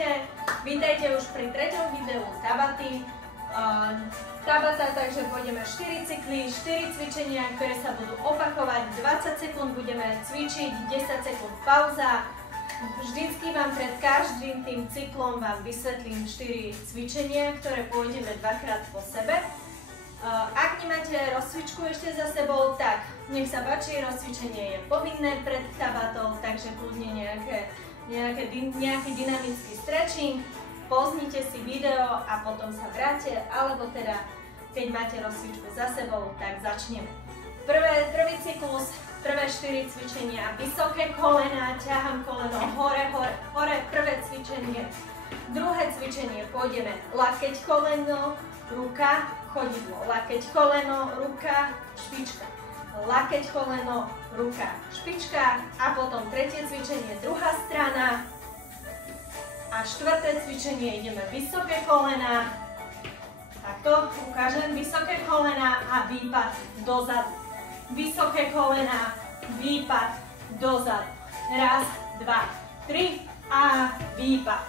Ahojte, vítajte už pri treťom videu Tabaty. Tabata, takže pôjdeme 4 cykly, 4 cvičenia, ktoré sa budú opakovať, 20 sekúnd budeme cvičiť, 10 sekúnd pauza. Vždycky vám pred každým tým cyklom vám vysvetlím 4 cvičenia, ktoré pôjdeme dvakrát po sebe. Ak nemáte rozcvičku ešte za sebou, tak nech sa páči, rozcvičenie je povinné pred tabatou, takže kľudne nejaký dynamický stretching. Poznite si video a potom sa vráte, alebo teda keď máte rozcvičku za sebou, tak začneme. Prvý cyklus, prvé 4 cvičenia, vysoké kolena, ťahám koleno hore, hore, hore, prvé cvičenie. Druhé cvičenie, pôjdeme lakeť koleno, ruka, chodidlo, lakeť koleno, ruka, špička, lakeť koleno, ruka, špička a potom tretie cvičenie, druhá strana a štvrté cvičenie ideme vysoké kolena, takto ukážem, vysoké kolena a výpad dozadu, vysoké kolena, výpad dozadu, raz, dva, tri a výpad,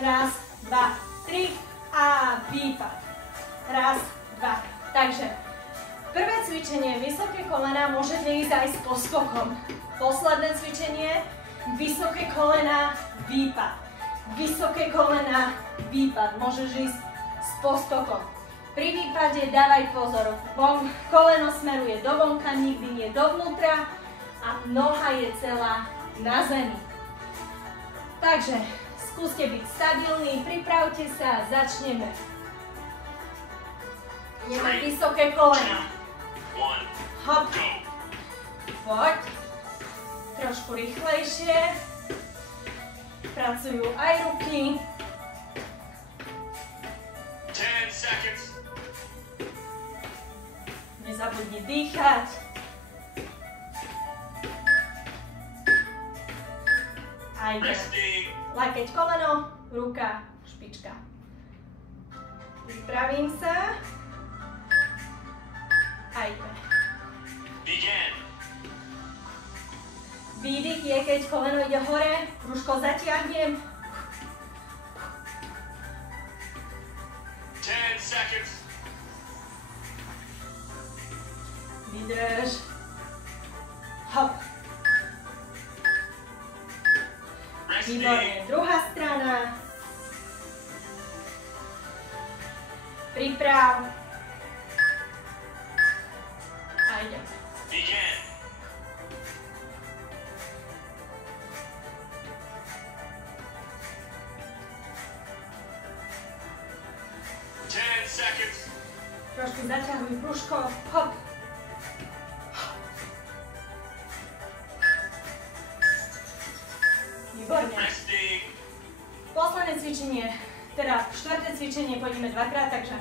raz, dva, tri a výpad. Raz, dva. Takže prvé cvičenie, vysoké kolena, môžete ísť aj s poskokom. Posledné cvičenie, vysoké kolena, výpad. Vysoké kolena, výpad. Môžeš ísť s poskokom. Pri výpade dávaj pozor. Koleno smeruje do vonka, nikdy nie dovnútra a noha je celá na zemi. Takže skúste byť stabilní, pripravte sa, začneme. Ideme vysoké kolena. Hop. Poď. Trošku rýchlejšie. Pracujú aj ruky. 10 seconds. Nezabudni dýchať. A ideme. Lakeť koleno, ruka, špička. Pripravím sa. A ideme. Výdych je, keď koleno ide hore, brúško zatiahnem. 10 seconds. Vydrž. Hop. Výborne. Druhá strana. Priprav. A idem. Begin. Trošku zaťahuj brúško. Hop. Výborne. Posledné cvičenie, teda štvrté cvičenie pôjdeme dvakrát, takže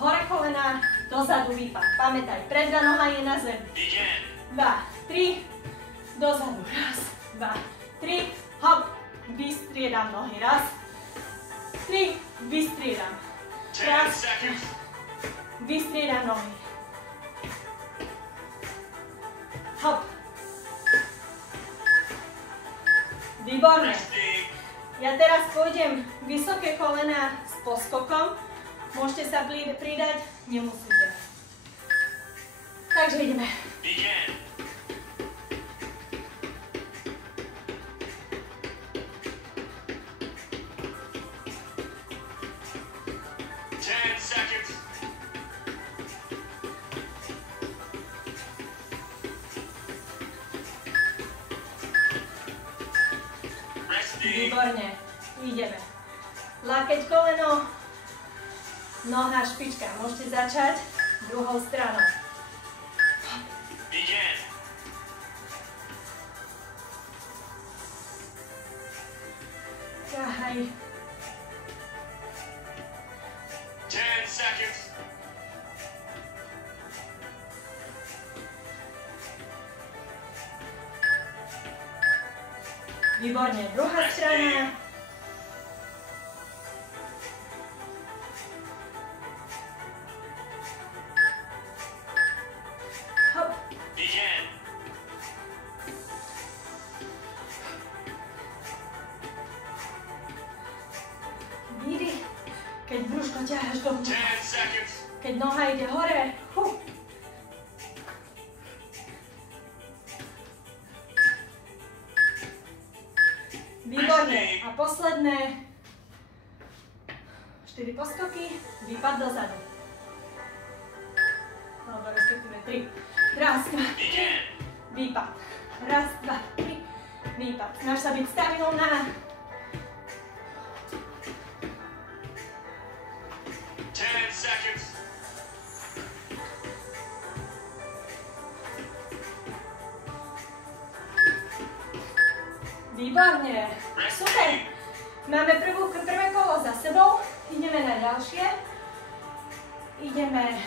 hore kolena, dozadu výpad. Pamätaj, predná noha je na zemi. 2, 3, dozadu. Raz, 2, 3, hop. Vystriedam nohy. Raz, 3, vystriedam. Raz, vystriedam nohy. Hop. Výborne. Ja teraz pôjdem vysoké kolena s poskokom. Môžete sa pridať, nemusíte. Takže ideme. Výborne. Ideme. Lakeť koleno, noha, špička. Môžete začať druhou stranou. Ťahaj. 10 seconds. Výborne. Druhá strana. Hop. Keď brúško ťaháš do 10 seconds. Keď noha ide hore. Výborne. A posledné 4 poskoky, výpad dozadu. Alebo respektíve 3. Raz, 2, 3. Výpad. Raz, 2, 3. Výpad. Snaž sa byť stabilná. 10 seconds. Výborne. Super. Máme prvé kolo za sebou. Ideme na ďalšie. Ideme.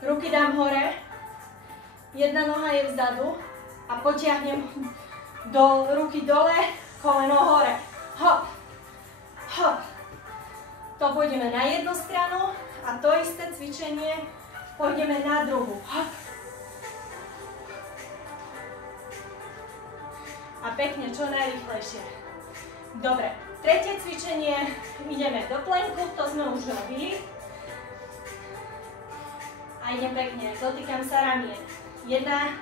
Ruky dám hore. Jedna noha je vzadu. A potiahnem do ruky dole, koleno hore. Hop. Hop. To pôjdeme na jednu stranu a to isté cvičenie pôjdeme na druhú. Hop. A pekne, čo najrýchlejšie. Dobre, tretie cvičenie, ideme do planku, to sme už robili. A idem pekne, dotýkam sa ramien. Jedna,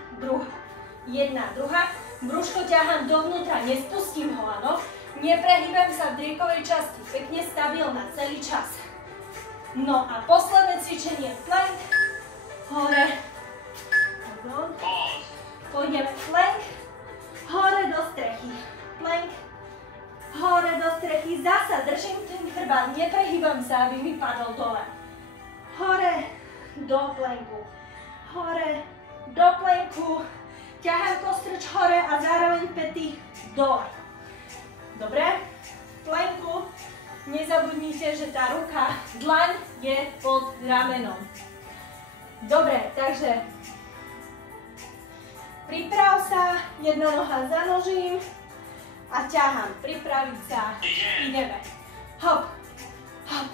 druhá. Brúško ťahám dovnútra, nespustím ho, áno. Neprehýbam sa v driekovej časti, pekne stabilná celý čas. No a posledné cvičenie, plank, hore. Pôjdeme plank. Hore do strechy, plank, hore do strechy, zasa držím ten chrbát, neprehýbam sa, aby mi padol dole. Hore do planku, hore do planku, ťahám kostrč hore a zároveň päty dole. Dobre? V planku nezabudnite, že tá ruka, dlaň je pod ramenom. Dobre, takže priprav sa, jedna noha zanožím a ťahám. Pripraviť sa. Ideme. Hop, hop.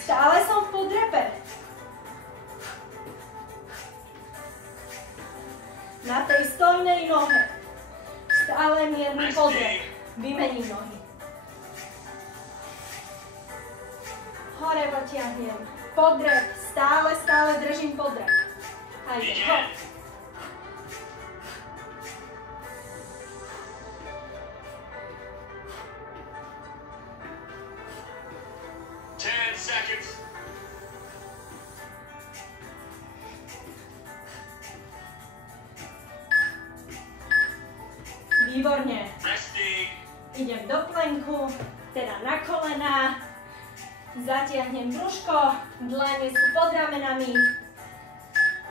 Stále som v podrepe. Na tej stojnej nohe. Stále mierny podrep. Vymením nohy. Hore potiahnem. Podrep. Stále držím podrep. A idem. Hop. Výborne. Idem do planku, teda na kolená. Zatiahnem brúško, dlane sú pod ramenami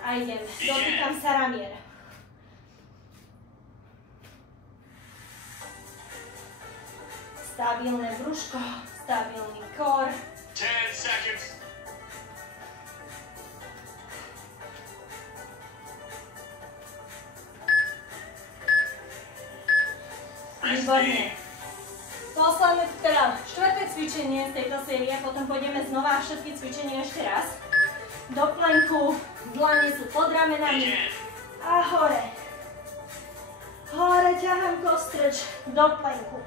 a idem, dotýkam sa ramien. Stabilné brúško, stabilný kor. 10 seconds. Výborne. Posledné, teda štvrté cvičenie z tejto série, potom pôjdeme znova všetky cvičenia ešte raz. Do planku, dlane sú pod ramenami a hore. Hore ťahám kostrč do planku.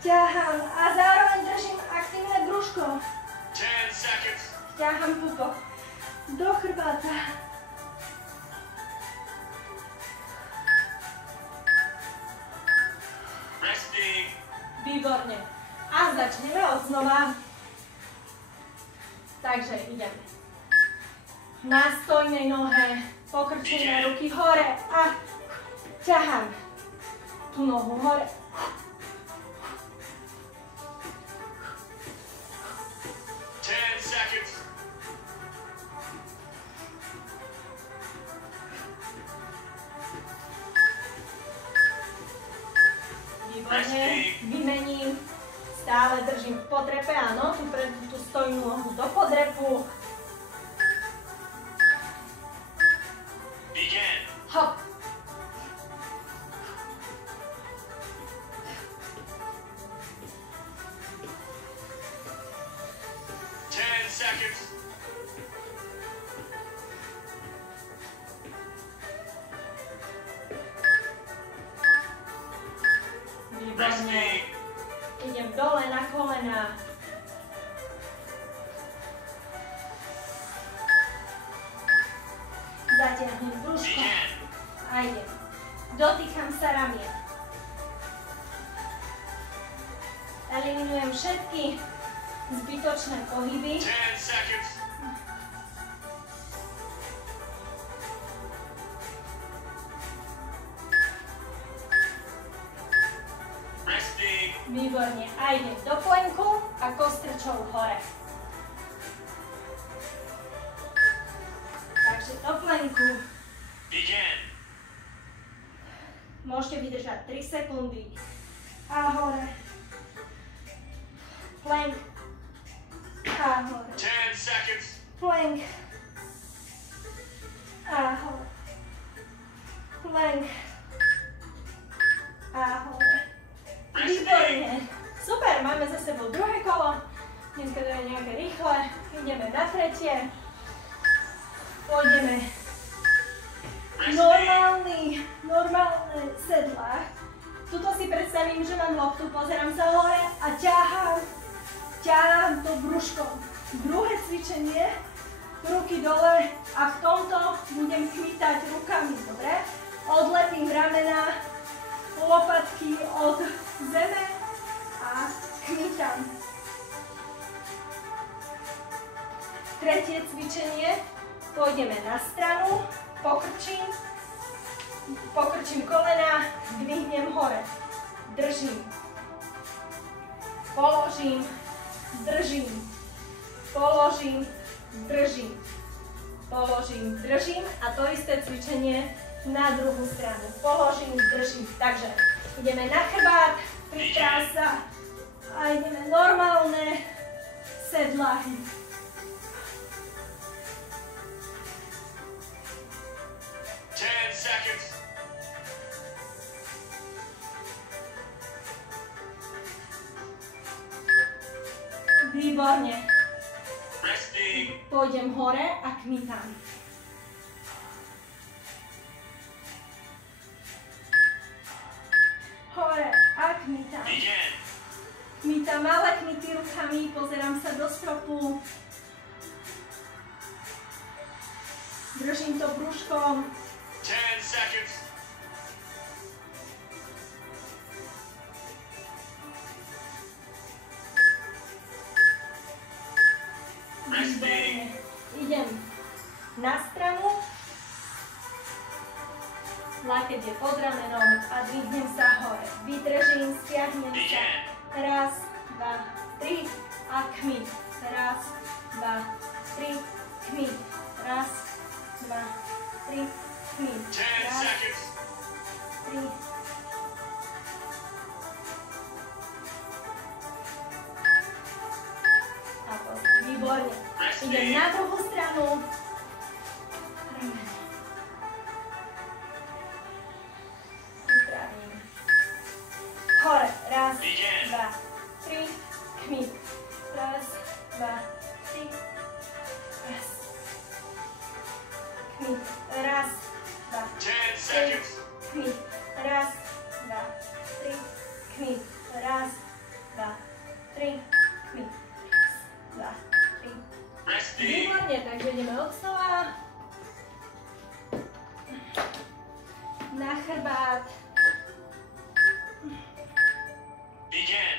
Ťahám a zároveň držím aktívne brúško. 10 seconds. Ťahám pupok do chrbáta. Výborne. A začneme od znova. Takže ideme. Na stojnej nohe, pokrčené ruky hore a ťahám tú nohu hore. Výborne, vymením, stále držím v podrepe, áno, tú stojnú nohu do podrepu. Hop. Výborne. Idem dole na kolena. Zatiahnem brúško a idem. Dotýkam sa ramien. Eliminujem všetky zbytočné pohyby. 10 seconds. Resting. Výborne. A idem do plenku a kostrčou hore. Takže do plenku. Begin. Môžete vydržať 3 sekundy. A hore. Plank. A hore. 10 seconds. Plank. A hore. Plank. A hore. Výborne. Super, máme za sebou druhé kolo. Dneska to je nejaké rýchle. Ideme na tretie. Pôjdeme normálne sedlá. Tuto si predstavím, že mám loptu, pozerám sa hore a ťahám to brúškom. Druhé cvičenie, ruky dole a v tomto budem chmýtať rukami, dobre? Odlepím ramena, lopatky od zeme a chmýtam. Tretie cvičenie, pôjdeme na stranu, pokrčím kolena, dvihnem hore, držím, položím, držím, položím, držím, položím, držím a to isté cvičenie na druhú stranu. Položím, držím. Takže ideme na chrbát, priprav sa a ideme normálne sedlahy. Výborne. Pôjdem hore a kmýtam. Hore a kmýtam. Kmýtam, ale kmýty rukami, pozerám sa do stropu. Držím to brúškom. 10 seconds. Výborne. Idem na stranu, lakeť je pod ramenom a dvihnem sa hore. Vydržím, stiahnem sa. Raz, dva, tri a kmít. Raz, dva, tri, kmít. Raz, dva, tri, kmít. Raz, tri. Výborne. Idem na druhú stranu. Pripravím. Hore. Raz, dva, tri. Kmít. Raz, dva, tri. Raz. Kmít. Raz, dva, tri. Kmít. Raz, dva, tri. Kmít. Raz, dva, tri. Kmít. Dva, tri. Výborne, takže ideme od stola. Na chrbát. Begin.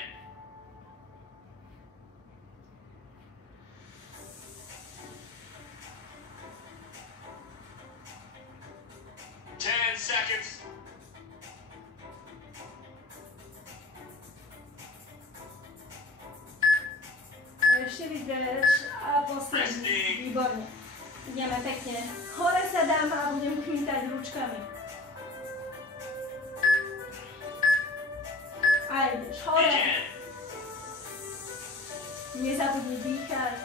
Ešte vydrž a posledný. Výborne. Ideme pekne. Hore sa dám a budem chmýtať ručkami. A ideš hore. Nezabudni dýchať.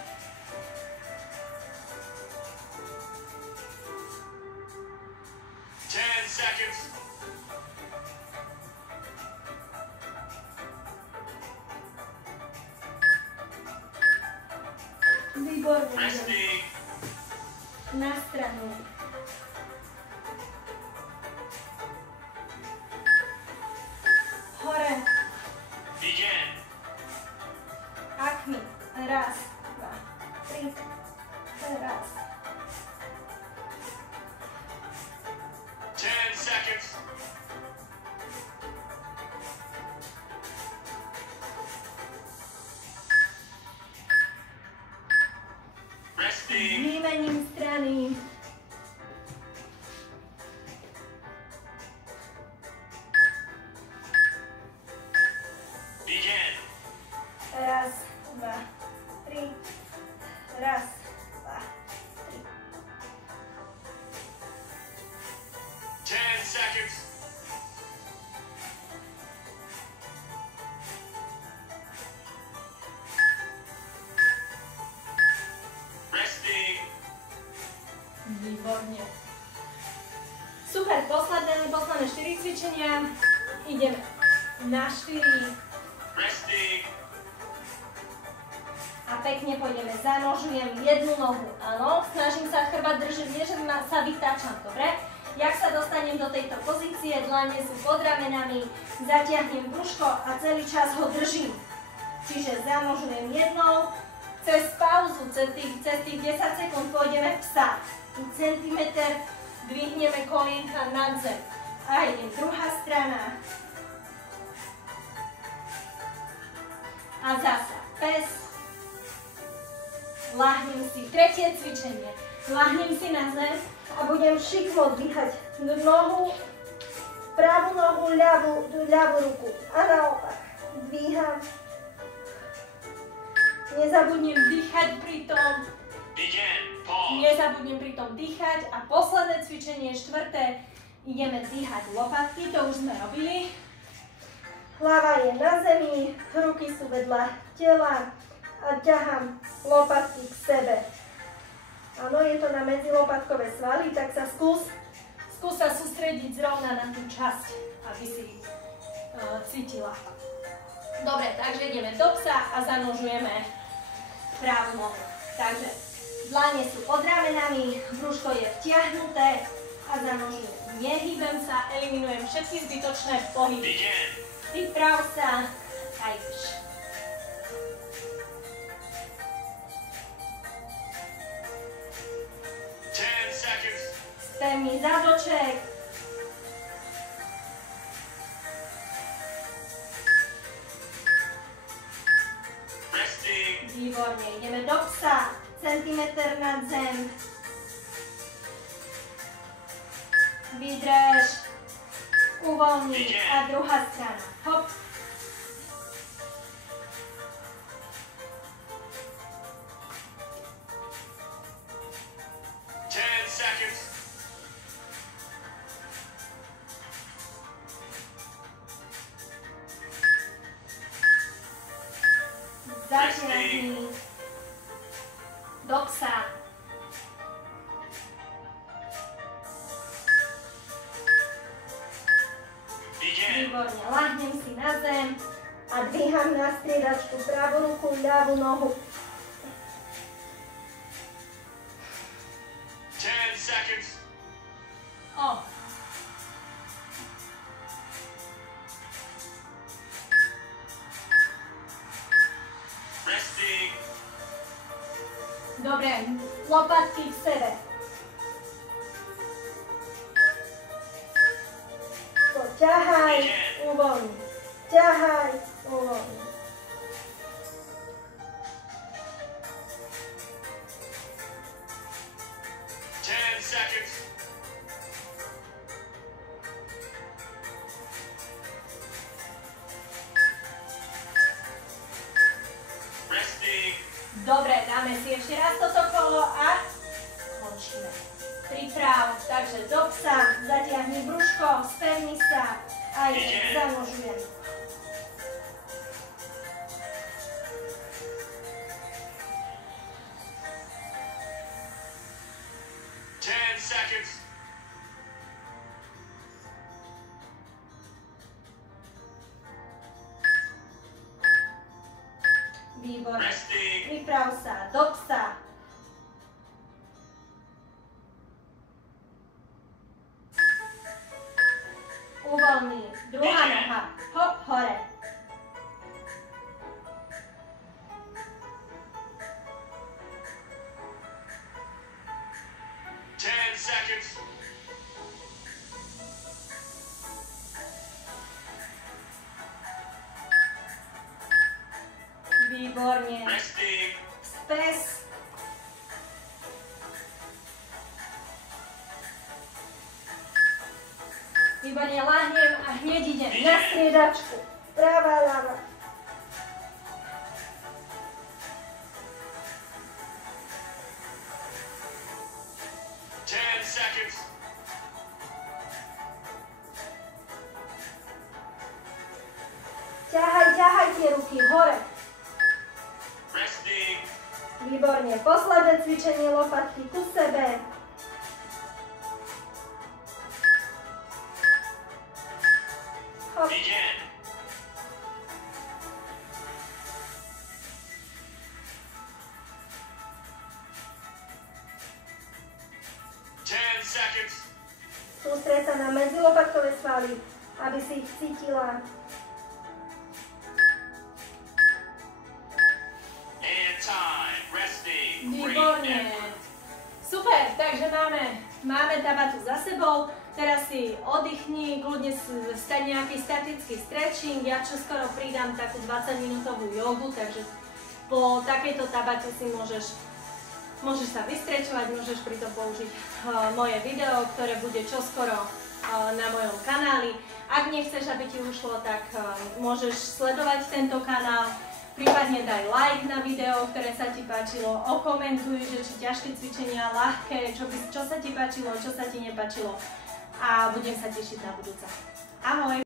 Výborne. Na stranu. Hore. Raz, dva, tri. Raz. 10 seconds. Resting. Vymením strany. Begin. Raz, dva, tri. Raz, dva, tri. 10 seconds. Resting. Výborne. Super, posledné 4 cvičenia. Ideme na 4. Resting. A pekne pôjdeme, zanožujem jednu nohu, áno, snažím sa chrbát držať, nie že sa vytáčam, dobre? Jak sa dostanem do tejto pozície, dlane sú pod ramenami, zatiahnem brúško a celý čas ho držím. Čiže zanožujem jednou, cez pauzu, cez tých 10 sekúnd pôjdeme psa. Centimeter, dvihneme kolienka nad zem. A idem druhá strana. A zasa pes. Láhnem si, tretie cvičenie. Láhnem si na zem a budem šikmo dvíhať nohu, pravú nohu, ľavú ruku. A naopak. Dvíham. Nezabudnem dýchať pri tom. Begin. Pause. Nezabudnem pri tom dýchať. A posledné cvičenie, štvrté, ideme dvíhať lopatky, to už sme robili. Hlava je na zemi, ruky sú vedľa tela. A ťahám lopatky k sebe. Áno, je to na medzilopatkové svaly, tak sa skús sa sústrediť zrovna na tú časť, aby si cítila. Dobre, takže ideme do psa a zanožujeme pravú nohu. Takže dlane sú pod ramenami, brúško je vtiahnuté a zanožujem. Nehýbem sa, eliminujem všetky zbytočné pohyby. Priprav sa a ideš. 10 seconds. Pevný zádoček. Resting. Výborne, ideme do psa. Centimeter nad zem. Vydrž. Uvoľni. A druhá strana. Hop. Zatiahni do psa. Výborne, lahnem si na zem a dvíham na striedačku pravú ruku, ľavú nohu. 10 seconds. O. Resting. Dobre, lopatky k sebe. Ťahaj, uvoľni. Ťahaj, uvoľni. Dobre, dáme si ešte raz toto kolo a končíme. Priprav, takže do psa, zatiahni brúško, spevni sa a idem, zanožujem. Výborne. Priprav sa, do psa. Uvoľni. Druhá noha. Hop, hore. pes. Výborne, lahnem a hneď idem na striedačku. Pravá, ľava. Ťahaj tie ruky hore. Resting. Výborne, posledné cvičenie, lopatky ku sebe. Hop. Begin. Sústreď sa na medzilopatkové svaly, aby si ich cítila. Výborne. Super, takže máme tabatu za sebou. Teraz si oddychni, kľudne staň nejaký statický stretching. Ja čoskoro pridám takú 20-minútovú jogu, takže po takejto tabate si môžeš sa vystrečovať, môžeš pritom použiť moje video, ktoré bude čoskoro na mojom kanáli. Ak nechceš, aby ti ušlo, tak môžeš sledovať tento kanál. Prípadne daj like na video, ktoré sa ti páčilo, okomentuj, že či ťažké cvičenia, ľahké, čo sa ti páčilo, čo sa ti nepáčilo. A budem sa tešiť na budúce. Ahoj!